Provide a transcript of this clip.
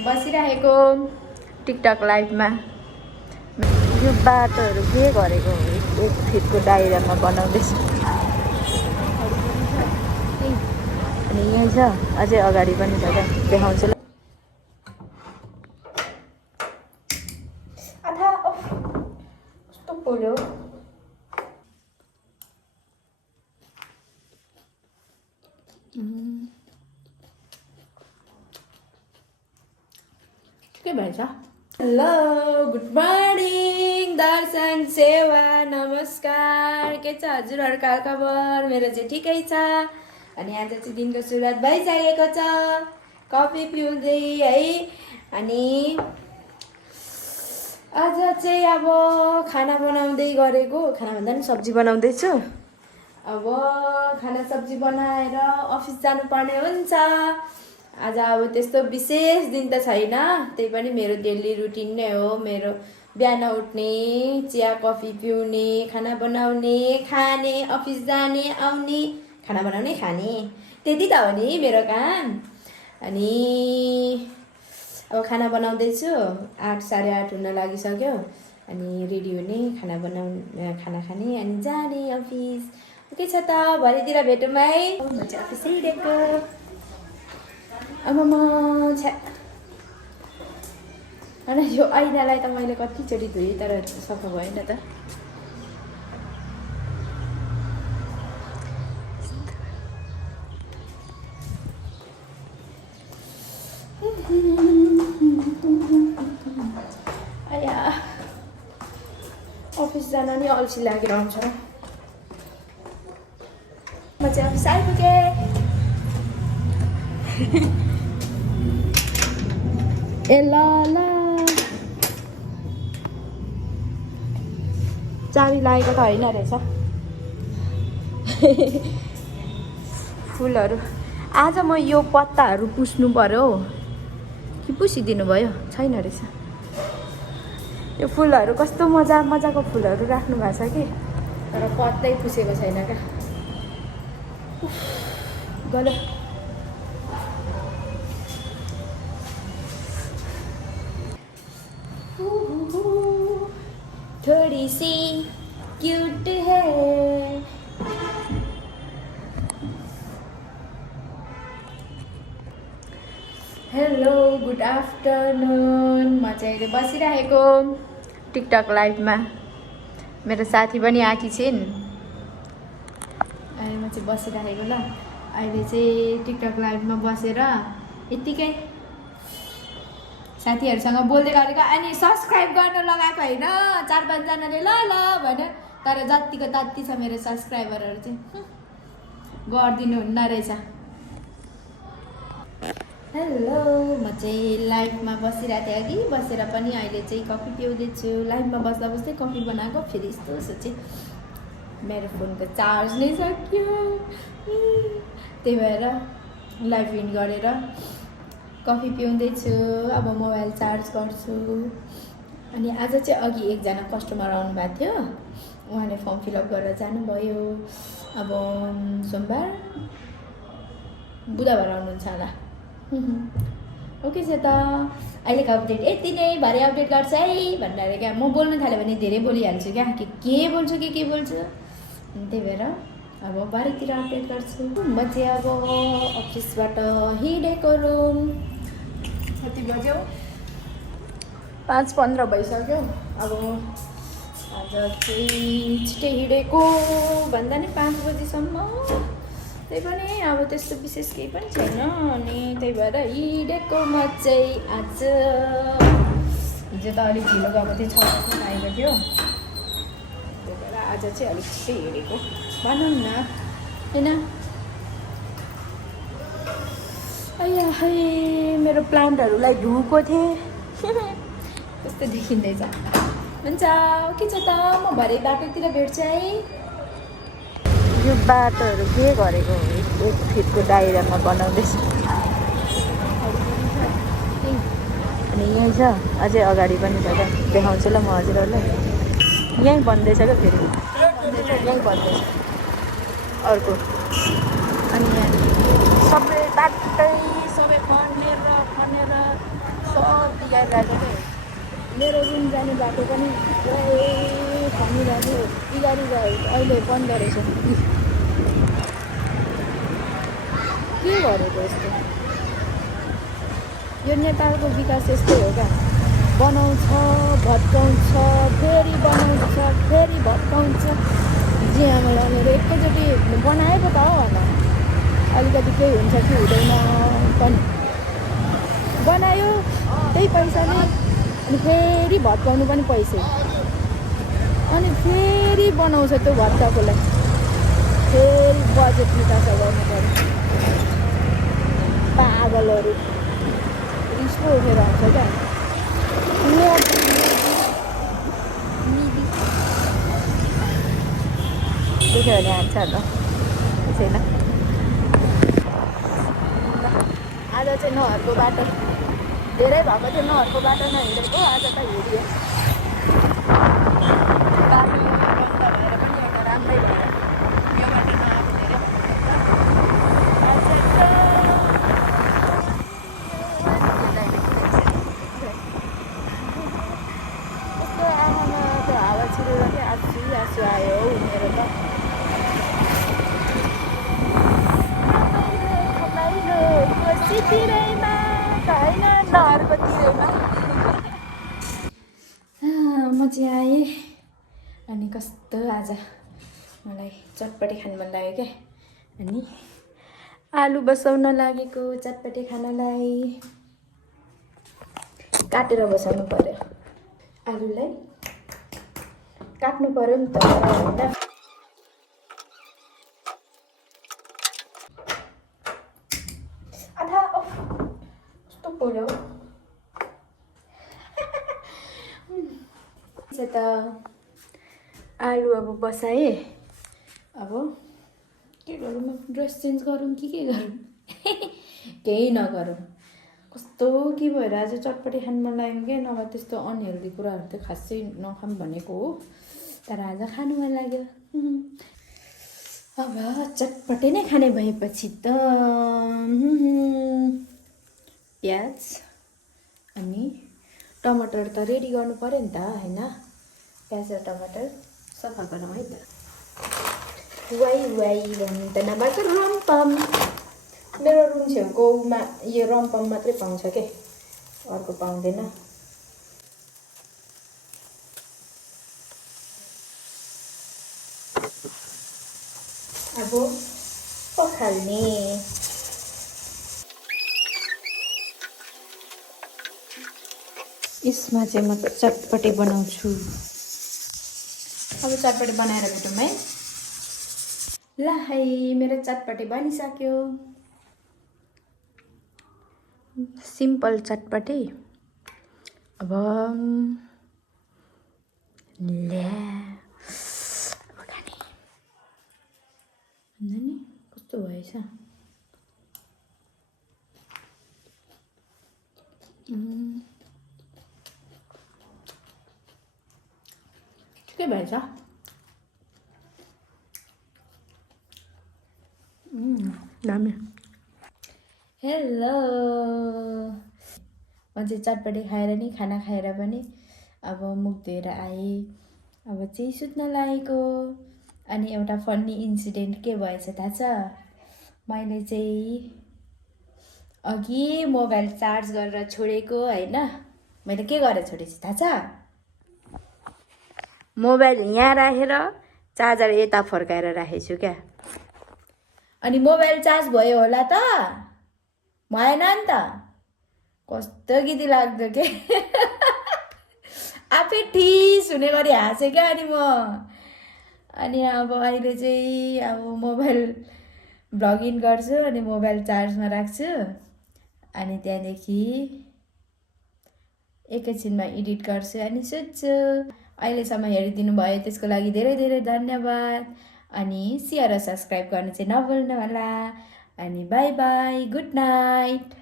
बसिरहेको टिकटक लाइभमा यो बाटोहरू के गरेको हो 1 फिटको दायरामा बनाउँदैछ अनि यही छ अझै अगाडि पनि छ क्या देखाउँछु ल आधा कस्तो पर्यो के भन्छ हेलो गुड मर्निङ दर्शन सेवा नमस्कार के छ हजुरहरूको हालखबर मेरो चाहिँ ठिकै छ अनि आज चाहिँ दिनको सुरुवात भइसकेको छ कफी पिउँदै है अनि आज चाहिँ अब खाना बनाउँदै गरेको खाना भन्दा पनि सब्जी बनाउँदैछु अब खाना सब्जी बनाएर अफिस जानुपर्ने हुन्छ आज अब त्यस्तो विशेष दिन त छैन त्यही पनि मेरो डेली रुटिन नै हो मेरो बिहान उठ्ने चिया कफी पिउने खाना बनाउने खाने अफिस जाने आउने खाना बनाउने खाने त्यति त हो नि मेरो काम अनि अब खाना बनाउँदैछु 8 साढे 8 हुन लागिसक्यो अनि रेडी हुने खाना खाने अनि जाने अफिस के छ त भरेतिर भेटौँ है म चाहिँ अफिसै हिँडेको अब म अनि यो ऐनालाई त मैले कतिचोटि धोएँ तर सफा भएन त आया अफिस जान नि अल्छी लागेर आउँछ म चाहिँ अफिस आइपुगेँ ए ल चाबी लागेको त होइन रहेछ फुलहरू आज म यो पत्ताहरू पुस्नु पर्यो कि पुसिदिनु भयो छैन रहेछ यो फुलहरू कस्तो मजाको फुलहरू राख्नु भएको छ कि तर पत्तै पुसेको छैन क्या गयो थोड़ी सी क्यूट है हेलो गुड आफ्टरनुन म चाहिँ अहिले बसिरहेको टिकटक लाइभमा मेरो साथी पनि आएकी छिन् अहिले म चाहिँ बसिरहेको ल अहिले चाहिँ टिकटक लाइभमा बसेर यत्तिकै साथीहरूसँग बोल्दै गरेको अनि सब्सक्राइब गर्न लगाएको होइन 4-5 जनाले ल भने तर जतिको तति छ मेरो सब्सक्राइबरहरू चाहिँ गरिदिनु हुन्न रहेछ हेलो म चाहिँ लाइभमा बसिरहेको थिएँ कि बसेर पनि अहिले चाहिँ कफी पिउँदैछु लाइभमा बस्दा बस्दै कफी बनाएको फेरि यस्तो सोचेँ मेरो फोनको चार्ज नै सक्यो त्यही भएर लाइभ इन गरेर कफी पिउँदैछु अब मोबाइल चार्ज गर्छु अनि आज चाहिँ अघि एकजना कस्टमर आउनु भएको थियो उहाँले फर्म फिलअप गरेर जानुभयो अब सोमबार बुधबार आउनुहुन्छ होला ओके छ त अहिलेको अपडेट यति नै भरे अपडेट गर्छ है भनेर क्या म बोल्न थाल्यो भने धेरै बोलिहाल्छु क्या के बोल्छु के बोल्छु त्यही भएर अब बाह्रतिर अपडेट गर्छु म चाहिँ अब अफिसबाट हिँडेको रुम कति बज्यो 5:15 भइसक्यो अब आज चाहिँ छिटै हिँडेको भन्दा नि 5 बजीसम्म त्यही पनि अब त्यस्तो विशेष केही पनि छैन अनि त्यही भएर हिँडेको म चाहिँ आज हिजो त अलिक ढिलो गएको थियो 6 बजीमा आएको थियो त्यही भएर आज चाहिँ अलिक छिटै हिँडेको भनौँ न होइन अया है मेरो प्लान्टहरूलाई धुएको थिएँ कस्तो देखिँदैछ हुन्छ के छ त म भरे बाटोतिर भेट्छु है यो बाटोहरू के गरेको हो 1 फिटको दायरामा बनाउँदैछ अनि यही छ अझै अगाडि पनि छ क्या देखाउँछु ल म हजुरहरूलाई यहीँ बन्दैछ क्या फेरि यहीँ बन्दैछ अर्को अनि यहाँ सबै बाटै सबै खनेर मेरो रुम जाने बाटो पनि पुरै खनिरहेको बिगारिरहेको अहिले बन्द रहेछ के गरेको यस्तो यो नेपालको विकास यस्तै हो क्या बनाउँछ भत्काउँछ फेरि बनाउँछ फेरि भत्काउँछ जियामा मेरो एकैचोटि बनाएको त हो होला अलिकति केही हुन्छ कि हुँदैन पनि बनायो त्यही पैसाले अनि फेरि भत्काउनु पनि पैसै अनि फेरि बनाउँछ त्यो भत्काएकोलाई फेरि बजेट निकास गर्नु पर्यो पागलहरू रिसको उठेर आउँछ क्या देख्यो भने हान्छ ल छैन आज चाहिँ नहरको बाटो धेरै भएको थियो नहरको बाटो नहिँडेको आज त हिँडियो बाटो बन्द भएर पनि एउटा राम्रै भयो यो बाटो नआएको धेरै कस्तो आमामा त्यो हावा छिरेर क्या आँसु आँसु आयो हौ मेरो त तिरैमा होइन नहरको तिरैमा म चाहिँ आएँ अनि कस्तो आज मलाई चटपटी खानु मन लाग्यो क्या अनि आलु बसाउन लागेको चटपटी खानलाई काटेर बसाउनु पर्यो आलुलाई काट्नु पर्यो नि त पोलो त आलु अब बसाएँ अब के गरौँ ड्रेस चेन्ज गरौँ कि के गरौँ केही नगरौँ कस्तो के भएर आज चटपटी खानु मन लाग्यो क्या नभए त्यस्तो अनहेल्दी कुराहरू त खासै नखाऊँ भनेको हो तर आज खानु मन लाग्यो अब चटपटी नै खाने भएपछि त प्याज अनि टमाटर त रेडी गर्नु पर्यो नि त होइन प्याज र टमाटर सफा गरौँ है त वाइ भन्नु त नभएको रम्पम मेरो रुम छेउकोमा यो रम्पम मात्रै पाउँछ के अर्को पाउँदैन अब पखाल्ने यसमा चाहिँ म चटपटी बनाउँछु अब चटपटी बनाएर भेटौँ है ल है मेरो चटपटी बनिसक्यो सिम्पल चटपटी अब खाने नि कस्तो भएछ के भएछ दामी हेलो म चाहिँ चटपटी खाएर नि खाना खाएर पनि अब मुख धोएर आएँ अब चाहिँ सुत्न लागेको अनि एउटा फन्नी इन्सिडेन्ट के भएछ थाहा छ मैले चाहिँ अघि मोबाइल चार्ज गरेर छोडेको होइन मैले के गरेर छोडेछु थाहा छ मोबाइल यहाँ राखेर चार्जर यता फर्काएर राखेछु क्या अनि मोबाइल चार्ज भयो होला त भएन नि त कस्तो गीती लाग्दो के आफै ठिस हुने गरी हाँसेँ क्या अनि अब अहिले चाहिँ अब मोबाइल भ्लगिङ गर्छु अनि मोबाइल चार्जमा राख्छु अनि त्यहाँदेखि एकैछिनमा एडिट गर्छु अनि सुत्छु अहिलेसम्म हेरिदिनु भयो त्यसको लागि धेरै धेरै धन्यवाद अनि शेयर र सब्स्क्राइब गर्न चाहिँ नभुल्नु होला अनि बाई बाई गुड नाइट